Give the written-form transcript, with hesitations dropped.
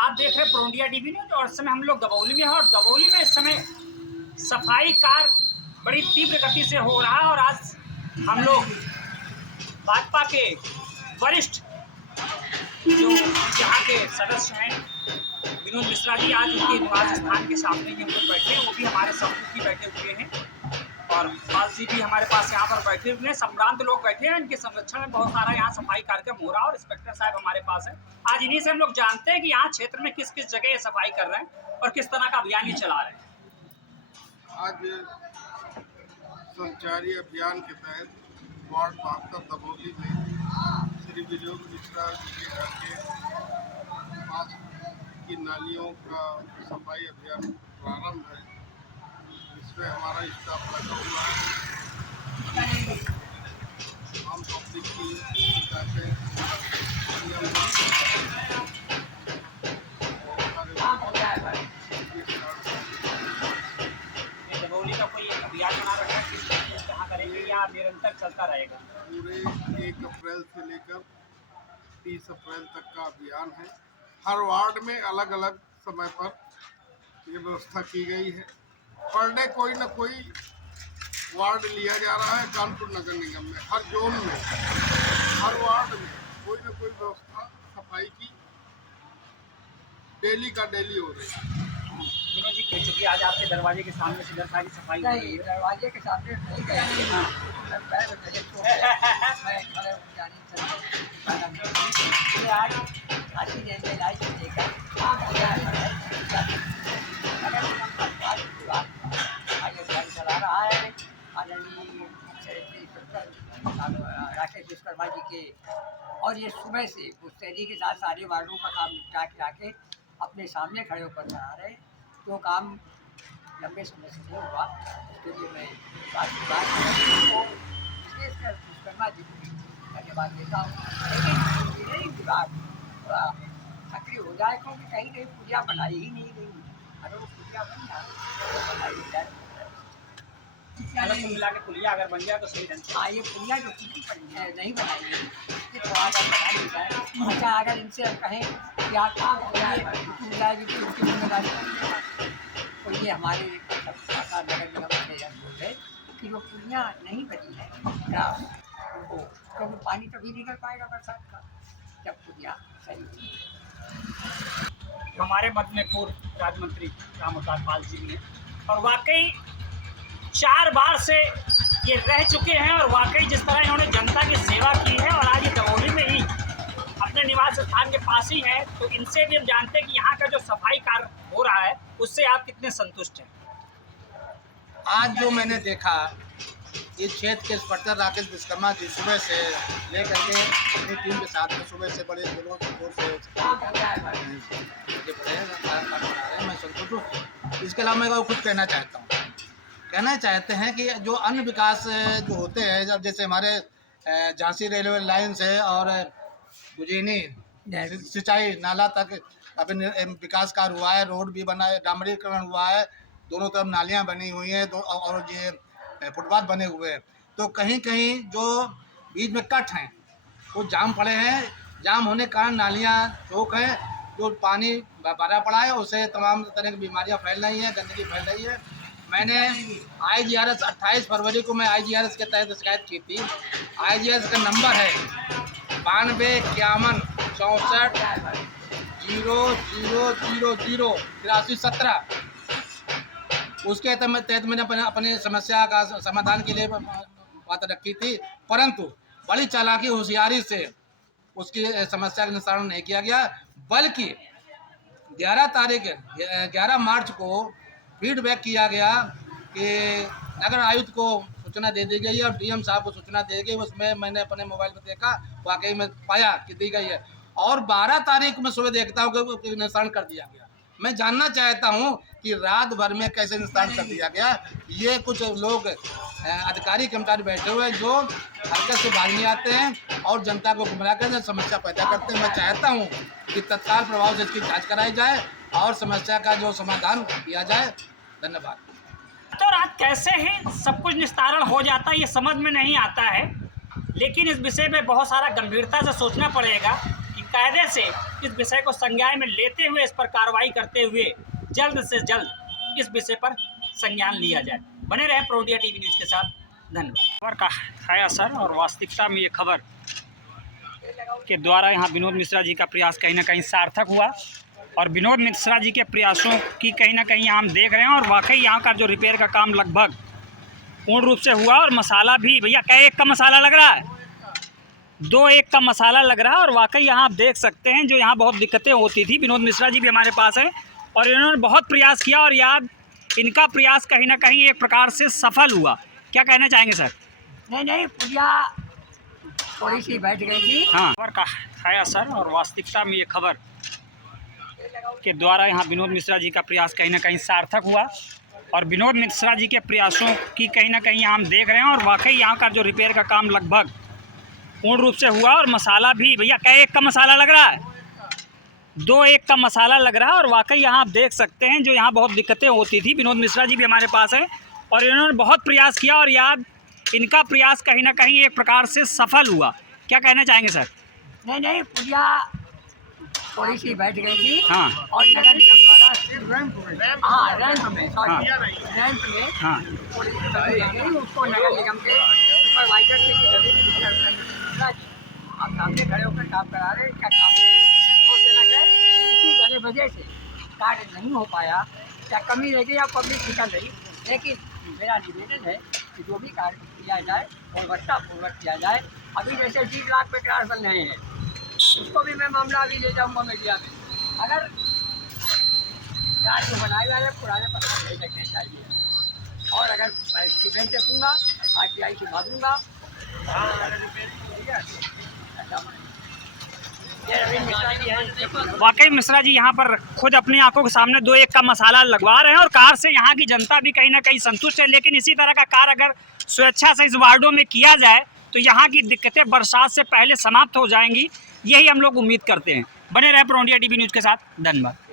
आप देख रहे हैं प्रोंडिया टीवी न्यूज और इस समय हम लोग दबौली में हैं और दबौली में इस समय सफाई कार्य बड़ी तीव्र गति से हो रहा है। और आज हम लोग भाजपा के वरिष्ठ जो यहाँ के सदस्य हैं विनोद मिश्रा जी, आज उनके निवास स्थान के सामने ही हम लोग बैठे हैं। वो भी हमारे सम्मुख ही बैठे हुए हैं और पाल जी भी हमारे पास यहाँ पर बैठे हुए हैं। संभ्रांत लोग बैठे हैं, इनके संरक्षण में बहुत सारा यहाँ सफाई कार्यक्रम हो रहा है और इंस्पेक्टर साहब हमारे पास है। आज इन्हीं से हम लोग जानते हैं कि यहाँ क्षेत्र में किस किस जगह ये सफाई कर रहे हैं और किस तरह का अभियान ये चला रहे हैं। आज संचारी अभियान के तहत वार्ड 72 दबौली में श्री विनोद मिश्रा जी के घर के पास की नालियों का सफाई अभियान प्रारंभ है। इसमें हमारा स्टाफ लगा हुआ है। हम पब्लिक की दबौली का कोई अभियान बना रखा है, किस कहाँ करेंगे या निरंतर चलता रहेगा? पूरे 1 अप्रैल से लेकर 30 अप्रैल तक का अभियान है। हर वार्ड में अलग अलग समय पर ये व्यवस्था की गई है। पर डे कोई न कोई वार्ड लिया जा रहा है। कानपुर नगर निगम में हर जोन में हर वार्ड में कोई न कोई व्यवस्था सफाई की डेली का डेली हो रही है। विनोद जी, कह चुकी आज आपके दरवाजे के सामने से सारी सफाई हो रही है। दरवाजे के सामने नहीं गए। चला रहा है राकेश विश्वकर्मा जी के, और ये सुबह से मुस्तैदी के साथ सारे वार्डों का काम निपटा के आके अपने सामने खड़े होकर करा रहे। जो काम लंबे समय से नहीं हुआ उसके लिए मैं विश्वकर्मा जी को धन्यवाद देता हूँ। लेकिन इंजीनियरिंग विभाग थोड़ा सक्रिय हो जाए, क्योंकि कहीं कहीं पुलिया बनाई ही नहीं गई। अगर वो पुलिया बन जाए मिला के पुलिया अगर बन गया तो सही ढंग से। हाँ, ये पुलिया जो नहीं बनाई गई ये थोड़ा सा बना दी जाए। अच्छा, अगर इनसे हम कहें कि आप मिलाएगी तो उनकी जिम्मेदारी तो ये हमारे नगर निगम से बोल है कि जो पुलिया नहीं बनी है उनको, क्योंकि पानी तभी निकल पाएगा बरसात का जब पुलिया सही होगी। हमारे मध्य में पूर्व राज्य मंत्री रामवतार पाल जी भी हैं और वाकई 4 बार से ये रह चुके हैं और वाकई जिस तरह इन्होंने जनता की सेवा की है और आज ये दबौली में ही अपने निवास स्थान के पास ही है, तो इनसे भी हम जानते हैं कि यहाँ का जो सफाई कार्य हो रहा है उससे आप कितने संतुष्ट हैं? आज जो मैंने देखा इस क्षेत्र के इंस्पेक्टर राकेश विश्वकर्मा जी सुबह से लेकर के अपनी टीम के साथ में सुबह से बड़े जोरों से मैं संतुष्ट हूँ। इसके अलावा मैं कुछ कहना चाहते हैं कि जो अन्य विकास जो होते हैं, जब जैसे हमारे झांसी रेलवे लाइन से और गुजेनी सिंचाई नाला तक अभी विकास कार्य हुआ है, रोड भी बना है, डामरीकरण हुआ है, दोनों तरफ नालियां बनी हुई हैं और ये फुटपाथ बने हुए हैं। तो कहीं कहीं जो बीच में कट हैं वो जाम पड़े हैं। जाम होने के कारण नालियां चौक हैं, जो पानी भरा पड़ा है उससे तमाम तरह की बीमारियां फैल रही हैं, गंदगी फैल रही है। मैंने IGRS 28 फरवरी को मैं IGRS के तहत शिकायत की थी। IGRS का नंबर है 92 61 64 0000 8317। उसके तहत मैंने अपने समस्या का समाधान के लिए बात रखी थी, परंतु बड़ी चालाकी होशियारी से उसकी समस्या का निस्तारण नहीं किया गया, बल्कि 11 मार्च को फीडबैक किया गया कि नगर आयुक्त को सूचना दे दी गई है और DM साहब को सूचना दी गई। उसमें मैंने अपने मोबाइल पर देखा, वाकई में पाया कि दी गई है और 12 तारीख में सुबह देखता हूँ कि निस्तारण कर दिया गया। मैं जानना चाहता हूँ कि रात भर में कैसे निस्तारण कर दिया गया। ये कुछ लोग अधिकारी कर्मचारी बैठे हुए हैं जो हरकत से भागने आते हैं और जनता को गुमराह कर समस्या पैदा करते हैं। मैं चाहता हूँ कि तत्काल प्रभाव से इसकी जाँच कराई जाए और समस्या का जो समाधान किया जाए। धन्यवाद। तो रात कैसे ही सब कुछ निस्तारण हो जाता है ये समझ में नहीं आता है, लेकिन इस विषय में बहुत सारा गंभीरता से सोचना पड़ेगा कि कायदे से इस विषय को संज्ञान में लेते हुए इस पर कार्रवाई करते हुए जल्द से जल्द इस विषय पर संज्ञान लिया जाए। बने रहे प्रोडिया टीवी न्यूज़ के साथ। धन्यवाद। खबर का है असर और वास्तविकता में ये खबर के द्वारा यहाँ विनोद मिश्रा जी का प्रयास कहीं ना कहीं सार्थक हुआ और विनोद मिश्रा जी के प्रयासों की कहीं ना कहीं हम देख रहे हैं और वाकई यहाँ का जो रिपेयर का काम लगभग पूर्ण रूप से हुआ और मसाला भी भैया क्या एक का मसाला लग रहा है, 2 एक का मसाला लग रहा है और वाकई यहाँ आप देख सकते हैं जो यहाँ बहुत दिक्कतें होती थी। विनोद मिश्रा जी भी हमारे पास है और इन्होंने बहुत प्रयास किया और याद इनका प्रयास कहीं ना कहीं एक प्रकार से सफल हुआ। क्या कहना चाहेंगे सर? नहीं पुलिया थोड़ी सी बैठ गई थी। हाँ, खबर का है असर और वास्तविकता में ये खबर के द्वारा यहाँ विनोद मिश्रा जी का प्रयास कहीं ना कहीं सार्थक हुआ और विनोद मिश्रा जी के प्रयासों की कहीं ना कहीं हम देख रहे हैं और वाकई यहाँ का जो रिपेयर का काम लगभग पूर्ण रूप से हुआ और मसाला भी भैया क्या एक का मसाला लग रहा है, 2 एक का मसाला लग रहा है और वाकई यहाँ आप देख सकते हैं जो यहाँ बहुत दिक्कतें होती थी। विनोद मिश्रा जी भी हमारे पास है और इन्होंने बहुत प्रयास किया और याद इनका प्रयास कहीं ना कहीं एक प्रकार से सफल हुआ। क्या कहना चाहेंगे सर? नहीं पुलिया थोड़ी सी बैठ गई थी। हाँ और नगर निगम वाला रैंप में हाँ थोड़ी सी गलती रह गई, उसको नगर निगम के सुपरवाइजर से आप सामने खड़े होकर काम करा रहे हैं, इसका काम संतोषजनक है। इसी वजह से कार्य नहीं हो पाया, या कमी रह गई या पब्लिक निकल रही, लेकिन मेरा निवेदन है कि जो भी कार्य किया जाए गुणवत्तापूर्वक किया जाए। अभी जैसे 20 लाख पे क्लास बन रहे हैं, उसको भी मैं मामला अभी ले जाऊंगा मीडिया में। अगर जो बनाए जा रहे पुराने पत्थर नहीं लगने चाहिए और अगर मैं स्टूडेंट रखूँगा RTI से मांगूंगा। वाकई मिश्रा जी यहाँ पर खुद अपनी आंखों के सामने 2 एक का मसाला लगवा रहे हैं और कार से यहाँ की जनता भी कहीं ना कहीं संतुष्ट है। लेकिन इसी तरह का कार्य अगर स्वेच्छा से इस वार्डों में किया जाए तो यहाँ की दिक्कतें बरसात से पहले समाप्त हो जाएंगी, यही हम लोग उम्मीद करते हैं। बने रहे प्रोडिया टीवी न्यूज़ के साथ। धन्यवाद।